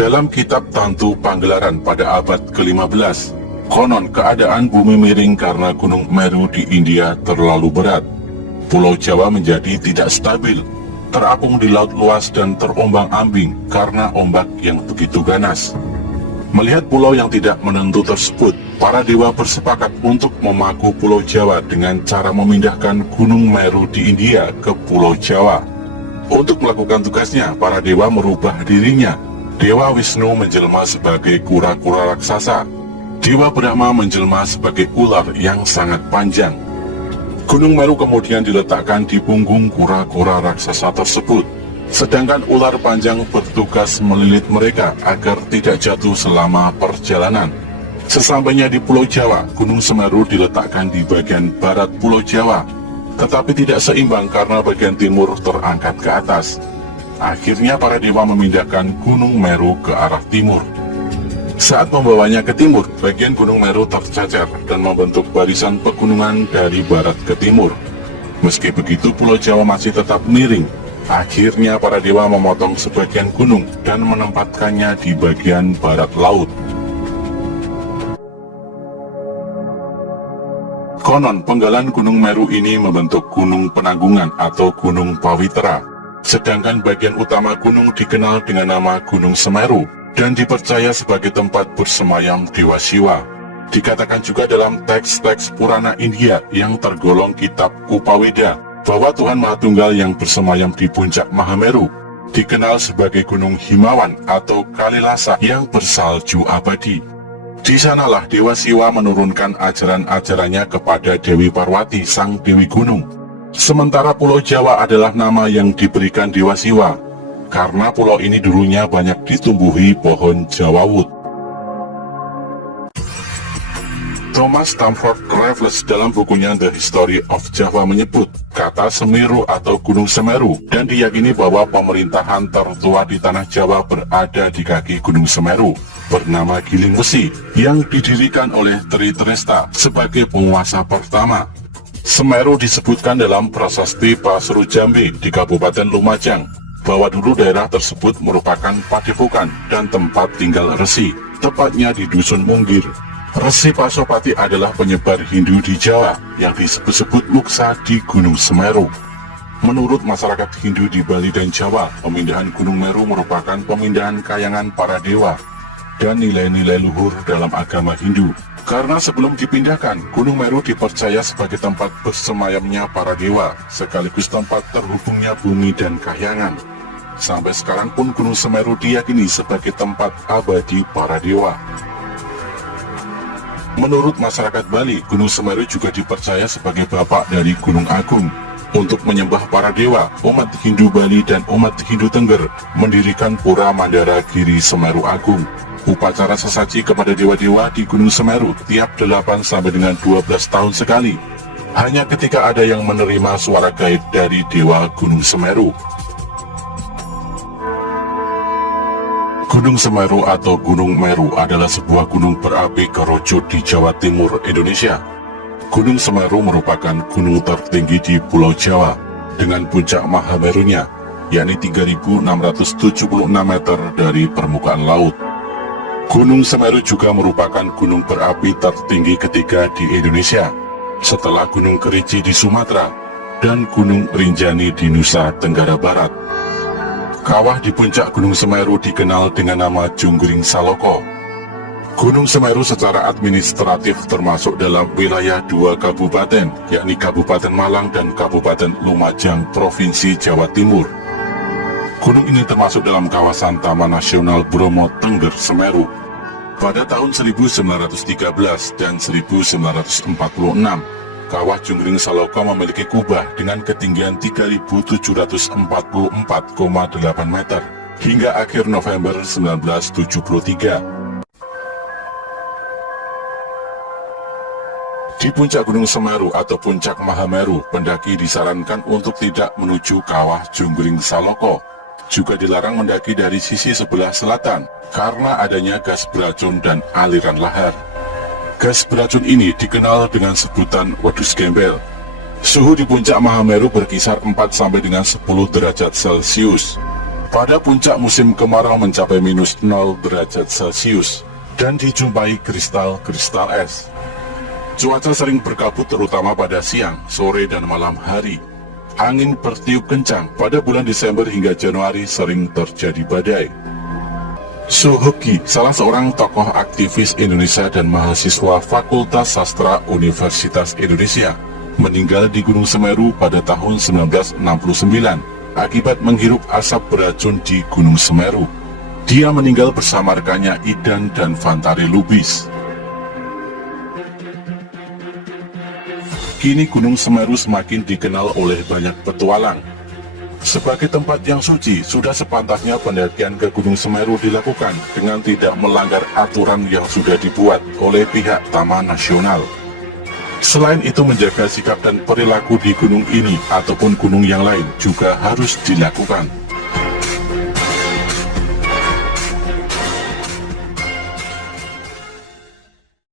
Dalam kitab Tantu Panggelaran pada abad ke-15, konon keadaan bumi miring karena Gunung Meru di India terlalu berat. Pulau Jawa menjadi tidak stabil, terapung di laut luas dan terombang-ambing karena ombak yang begitu ganas. Melihat pulau yang tidak menentu tersebut, para dewa bersepakat untuk memaku Pulau Jawa dengan cara memindahkan Gunung Meru di India ke Pulau Jawa. Untuk melakukan tugasnya, para dewa merubah dirinya. Dewa Wisnu menjelma sebagai kura-kura raksasa. Dewa Brahma menjelma sebagai ular yang sangat panjang. Gunung Meru kemudian diletakkan di punggung kura-kura raksasa tersebut. Sedangkan ular panjang bertugas melilit mereka agar tidak jatuh selama perjalanan. Sesampainya di Pulau Jawa, Gunung Semeru diletakkan di bagian barat Pulau Jawa, tetapi tidak seimbang karena bagian timur terangkat ke atas. Akhirnya para dewa memindahkan Gunung Meru ke arah timur. Saat membawanya ke timur, bagian Gunung Meru tercecer dan membentuk barisan pegunungan dari barat ke timur. Meski begitu, Pulau Jawa masih tetap miring. Akhirnya para dewa memotong sebagian gunung dan menempatkannya di bagian barat laut. Konon, penggalan Gunung Meru ini membentuk Gunung Penanggungan atau Gunung Pawitra. Sedangkan bagian utama gunung dikenal dengan nama Gunung Semeru dan dipercaya sebagai tempat bersemayam Dewa Siwa. Dikatakan juga dalam teks-teks Purana India yang tergolong kitab Upaweda bahwa Tuhan Maha Tunggal yang bersemayam di puncak Mahameru dikenal sebagai Gunung Himawan atau Kalilasa yang bersalju abadi. Di sanalah Dewa Siwa menurunkan ajaran-ajarannya kepada Dewi Parwati, sang Dewi Gunung. Sementara Pulau Jawa adalah nama yang diberikan Dewa Siwa, karena pulau ini dulunya banyak ditumbuhi pohon jawawut. Thomas Stamford Raffles dalam bukunya The History of Java menyebut kata Semeru atau Gunung Semeru dan diyakini bahwa pemerintahan tertua di tanah Jawa berada di kaki Gunung Semeru bernama Giling Wesi yang didirikan oleh Tri Tresta sebagai penguasa pertama. Semeru disebutkan dalam prasasti Pasru Jambi di Kabupaten Lumajang bahwa dulu daerah tersebut merupakan padepokan dan tempat tinggal resi, tepatnya di Dusun Munggir. Resi Pasopati adalah penyebar Hindu di Jawa yang disebut-sebut Muksa di Gunung Semeru. Menurut masyarakat Hindu di Bali dan Jawa, pemindahan Gunung Meru merupakan pemindahan kayangan para dewa dan nilai-nilai luhur dalam agama Hindu. Karena sebelum dipindahkan, Gunung Meru dipercaya sebagai tempat bersemayamnya para dewa, sekaligus tempat terhubungnya bumi dan kahyangan. Sampai sekarang pun Gunung Semeru diyakini sebagai tempat abadi para dewa. Menurut masyarakat Bali, Gunung Semeru juga dipercaya sebagai bapak dari Gunung Agung. Untuk menyembah para dewa, umat Hindu Bali dan umat Hindu Tengger mendirikan Pura Mandara Giri Semeru Agung. Upacara sesaji kepada dewa-dewa di Gunung Semeru tiap 8 sampai dengan 12 tahun sekali. Hanya ketika ada yang menerima suara gaib dari dewa Gunung Semeru. Gunung Semeru atau Gunung Meru adalah sebuah gunung berapi kerucut di Jawa Timur, Indonesia. Gunung Semeru merupakan gunung tertinggi di Pulau Jawa dengan puncak Mahamerunya, yakni 3.676 meter dari permukaan laut. Gunung Semeru juga merupakan gunung berapi tertinggi ketiga di Indonesia, setelah Gunung Kerinci di Sumatera dan Gunung Rinjani di Nusa Tenggara Barat. Kawah di puncak Gunung Semeru dikenal dengan nama Junggring Saloko. Gunung Semeru secara administratif termasuk dalam wilayah 2 kabupaten, yakni Kabupaten Malang dan Kabupaten Lumajang, Provinsi Jawa Timur. Gunung ini termasuk dalam kawasan Taman Nasional Bromo Tengger Semeru. Pada tahun 1913 dan 1946, Kawah Junggring Saloko memiliki kubah dengan ketinggian 3.744,8 meter hingga akhir November 1973. Di puncak Gunung Semeru atau puncak Mahameru, pendaki disarankan untuk tidak menuju Kawah Junggring Saloko. Juga dilarang mendaki dari sisi sebelah selatan karena adanya gas beracun dan aliran lahar. Gas beracun ini dikenal dengan sebutan wedus gembel. Suhu di puncak Mahameru berkisar 4 sampai dengan 10 derajat Celcius. Pada puncak musim kemarau mencapai minus 0 derajat Celcius dan dijumpai kristal-kristal es. Cuaca sering berkabut terutama pada siang, sore, dan malam hari. Angin bertiup kencang. Pada bulan Desember hingga Januari sering terjadi badai. Sohoki, salah seorang tokoh aktivis Indonesia dan mahasiswa Fakultas Sastra Universitas Indonesia, meninggal di Gunung Semeru pada tahun 1969 akibat menghirup asap beracun di Gunung Semeru. Dia meninggal bersama rekannya Idan dan Fantari Lubis. Kini Gunung Semeru semakin dikenal oleh banyak petualang. Sebagai tempat yang suci, sudah sepantasnya pendakian ke Gunung Semeru dilakukan dengan tidak melanggar aturan yang sudah dibuat oleh pihak Taman Nasional. Selain itu, menjaga sikap dan perilaku di gunung ini ataupun gunung yang lain juga harus dilakukan.